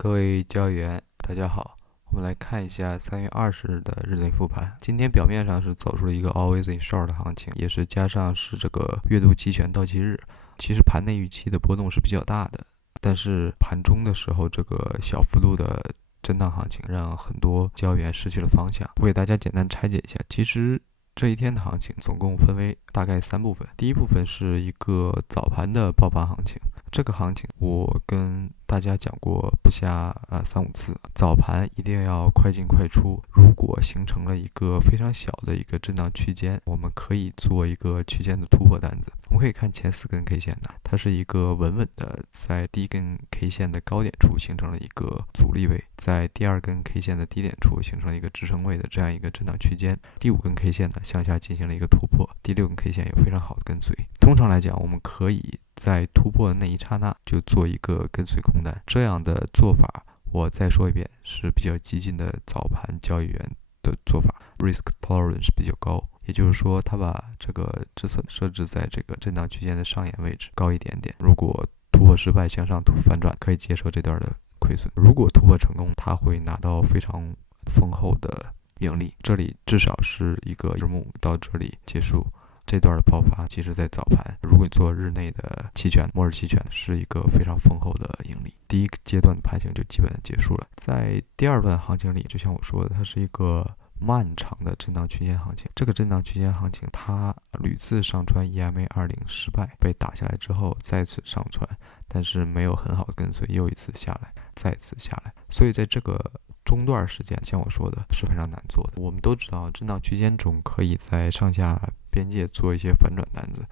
各位交易员，大家好。我们来看一下3月20日的日内复盘。今天表面上是走出了一个 Always in Short 的行情，也是加上是这个月度期权到期日。其实盘内预期的波动是比较大的，但是盘中的时候这个小幅度的震荡行情让很多交易员失去了方向。我给大家简单拆解一下，其实这一天的行情总共分为大概3部分。第一部分是一个早盘的爆发行情，这个行情我跟大家讲过不下3-5次，早盘一定要快进快出。如果形成了一个非常小的一个震荡区间，我们可以做一个区间的突破单子。我们可以看前4根 K 线的，它是一个稳稳的在第一根 K 线的高点处形成了一个阻力位，在第2根 K 线的低点处形成了一个支撑位的这样一个震荡区间。第5根 K 线呢向下进行了一个突破，第6根 K 线有非常好的跟随。通常来讲，我们可以在突破的那一刹那就做一个跟随空单，这样的做法我再说一遍是比较激进的早盘交易员的做法， risk tolerance 比较高，也就是说他把这个止损设置在这个震荡区间的上沿位置高一点点，如果突破失败向上反转可以接受这段的亏损，如果突破成功他会拿到非常丰厚的盈利。这里至少是一个日目到这里结束，这段的爆发其实在早盘，如果你做日内的期权末日期权是一个非常丰厚的盈利。第一个阶段的盘形就基本结束了。在第2段行情里，就像我说的，它是一个漫长的震荡区间行情。这个震荡区间行情它屡次上穿 EMA20 失败，被打下来之后再次上穿，但是没有很好的跟随，又一次下来，再次下来。所以在这个中段时间，像我说的是非常难做的。我们都知道震荡区间中可以在上下边界做一些反转单子，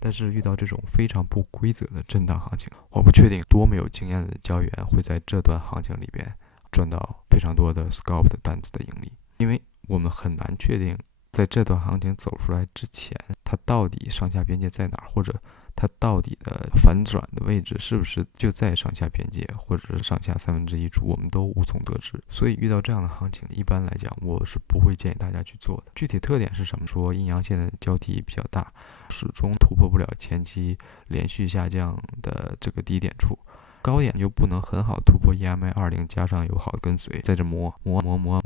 但是遇到这种非常不规则的震荡行情，我不确定多没有经验的交易员会在这段行情里边赚到非常多的 scalp 的单子的盈利，因为我们很难确定在这段行情走出来之前它到底上下边界在哪儿，或者它到底的反转的位置是不是就在上下边界，或者是上下1/3处，我们都无从得知。所以遇到这样的行情，一般来讲我是不会建议大家去做的。具体特点是什么？说阴阳线的交替比较大，始终突破不了前期连续下降的这个低点处，高点又不能很好突破 EMA20， 加上有好的跟随，在这磨，我们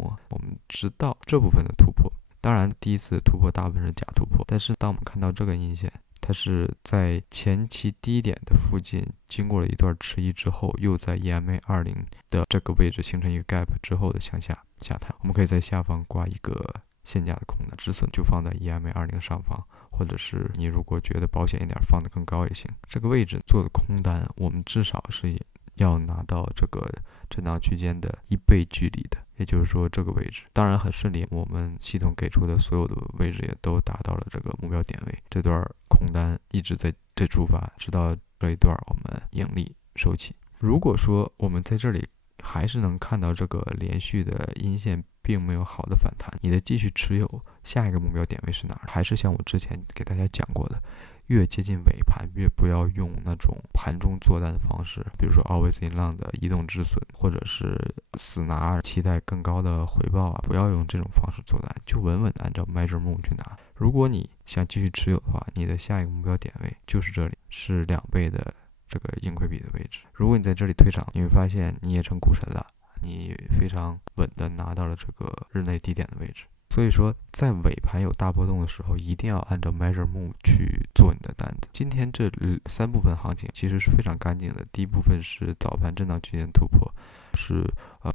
直到这部分的突破。当然第一次突破大部分是假突破，但是当我们看到这个阴线它是在前期低点的附近经过了一段迟疑之后，又在 EMA20 的这个位置形成一个 gap 之后的向下探，我们可以在下方挂一个限价的空单，止损就放在 EMA20 上方，或者是你如果觉得保险一点放得更高也行。这个位置做的空单我们至少是要拿到这个震荡区间的1倍距离的，也就是说这个位置当然很顺利，我们系统给出的所有的位置也都达到了这个目标点位。这段空单一直在这出发，直到这一段我们盈利收起。如果说我们在这里还是能看到这个连续的阴线并没有好的反弹，你的继续持有下一个目标点位是哪儿？还是像我之前给大家讲过的，越接近尾盘越不要用那种盘中做单的方式，比如说 Always in Long 的移动止损，或者是死拿期待更高的回报啊，不要用这种方式做单，就稳稳的按照 Measure Move 去拿。如果你想继续持有的话，你的下一个目标点位就是这里，是2倍的这个盈亏比的位置。如果你在这里退场，你会发现你也成股神了，你非常稳的拿到了这个日内低点的位置。所以说在尾盘有大波动的时候，一定要按照 Measure Move 去做你的单子。今天这3部分行情其实是非常干净的。第一部分是早盘震荡区间突破，是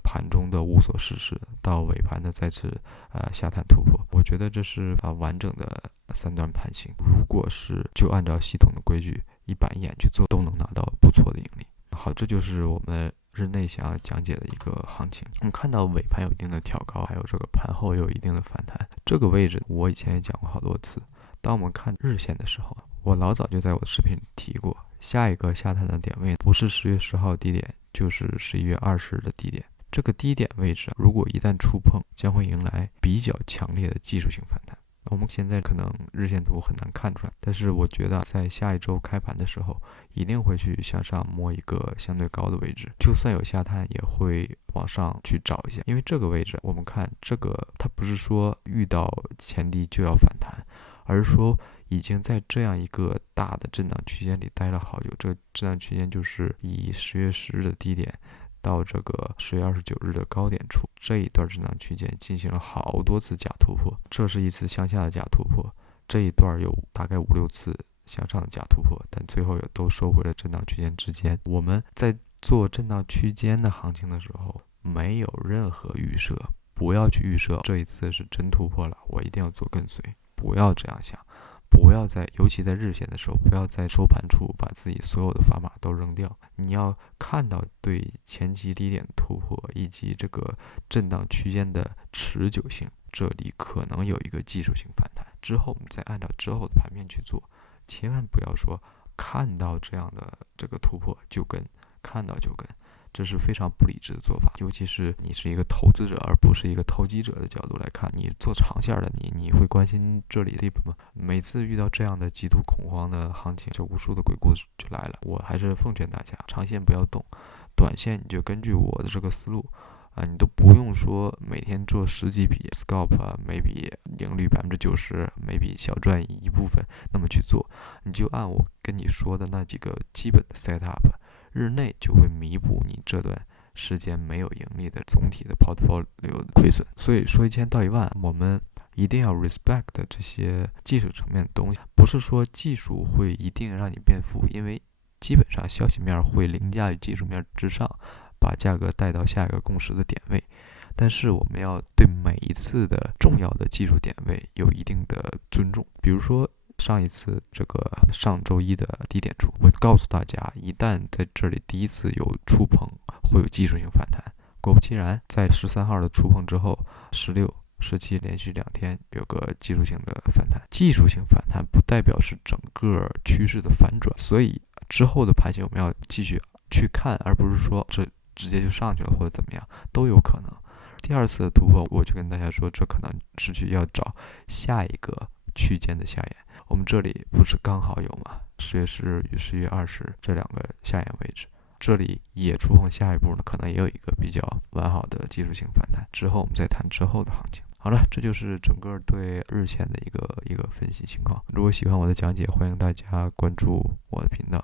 盘中的无所事事，到尾盘的再次下探突破。我觉得这是完整的3段盘形，如果是就按照系统的规矩一板一眼去做，都能拿到不错的盈利。好，这就是我们日内想要讲解的一个行情。我们看到尾盘有一定的调高，还有这个盘后有一定的反弹。这个位置我以前也讲过好多次，当我们看日线的时候，我老早就在我的视频里提过，下一个下探的点位不是10月10号低点，就是11月20日的低点。这个低点位置如果一旦触碰，将会迎来比较强烈的技术性反弹。我们现在可能日线图很难看出来，但是我觉得在下一周开盘的时候一定会去向上摸一个相对高的位置，就算有下探也会往上去找一下。因为这个位置我们看这个它不是说遇到前低就要反弹，而是说已经在这样一个大的震荡区间里待了好久。这个震荡区间就是以10月10日的低点到这个10月29日的高点处，这一段震荡区间进行了好多次假突破，这是一次向下的假突破，这一段有大概5-6次向上的假突破，但最后也都收回了震荡区间之间。我们在做震荡区间的行情的时候，没有任何预设，不要去预设这一次是真突破了，我一定要做跟随，不要这样想。不要尤其在日线的时候，不要在收盘处把自己所有的砝码都扔掉。你要看到对前期低点突破以及这个震荡区间的持久性，这里可能有一个技术性反弹，之后我们再按照之后的盘面去做。千万不要说看到这样的这个突破就跟，看到就跟。这是非常不理智的做法，尤其是你是一个投资者而不是一个投机者的角度来看，你做长线的你会关心这里的吗？每次遇到这样的极度恐慌的行情，就无数的鬼故事就来了。我还是奉劝大家，长线不要动，短线你就根据我的这个思路你都不用说每天做10几笔 scalp maybe 盈率90%， maybe 小赚一部分，那么去做，你就按我跟你说的那几个基本的 setup。日内就会弥补你这段时间没有盈利的总体的 portfolio 的亏损。所以说1000到1万，我们一定要 respect 这些技术层面的东西，不是说技术会一定让你变富，因为基本上消息面会凌驾于技术面之上，把价格带到下一个共识的点位。但是我们要对每一次的重要的技术点位有一定的尊重，比如说上一次这个上周一的低点处，我告诉大家，一旦在这里第一次有触碰，会有技术性反弹。果不其然，在13号的触碰之后，16、17连续2天有个技术性的反弹。技术性反弹不代表是整个趋势的反转，所以之后的盘形我们要继续去看，而不是说这直接就上去了或者怎么样，都有可能。第二次的突破，我就跟大家说，这可能是去要找下一个区间的下沿。我们这里不是刚好有吗？10月10日与10月20这2个下沿位置，这里也触碰下一步呢，可能也有一个比较完好的技术性反弹。之后我们再谈之后的行情。好了，这就是整个对日线的一个分析情况。如果喜欢我的讲解，欢迎大家关注我的频道。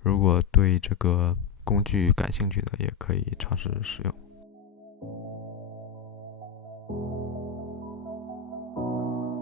如果对这个工具感兴趣的，也可以尝试使用。